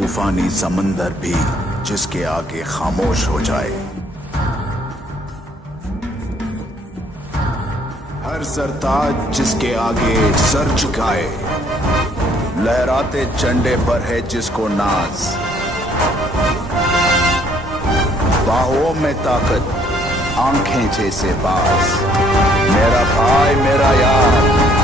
तूफानी समंदर भी जिसके आगे खामोश हो जाए, हर सरताज जिसके आगे सर झुकाए, लहराते झंडे पर है जिसको नाज, बाहों में ताकत, आंखें जैसे बाज, मेरा भाई मेरा यार,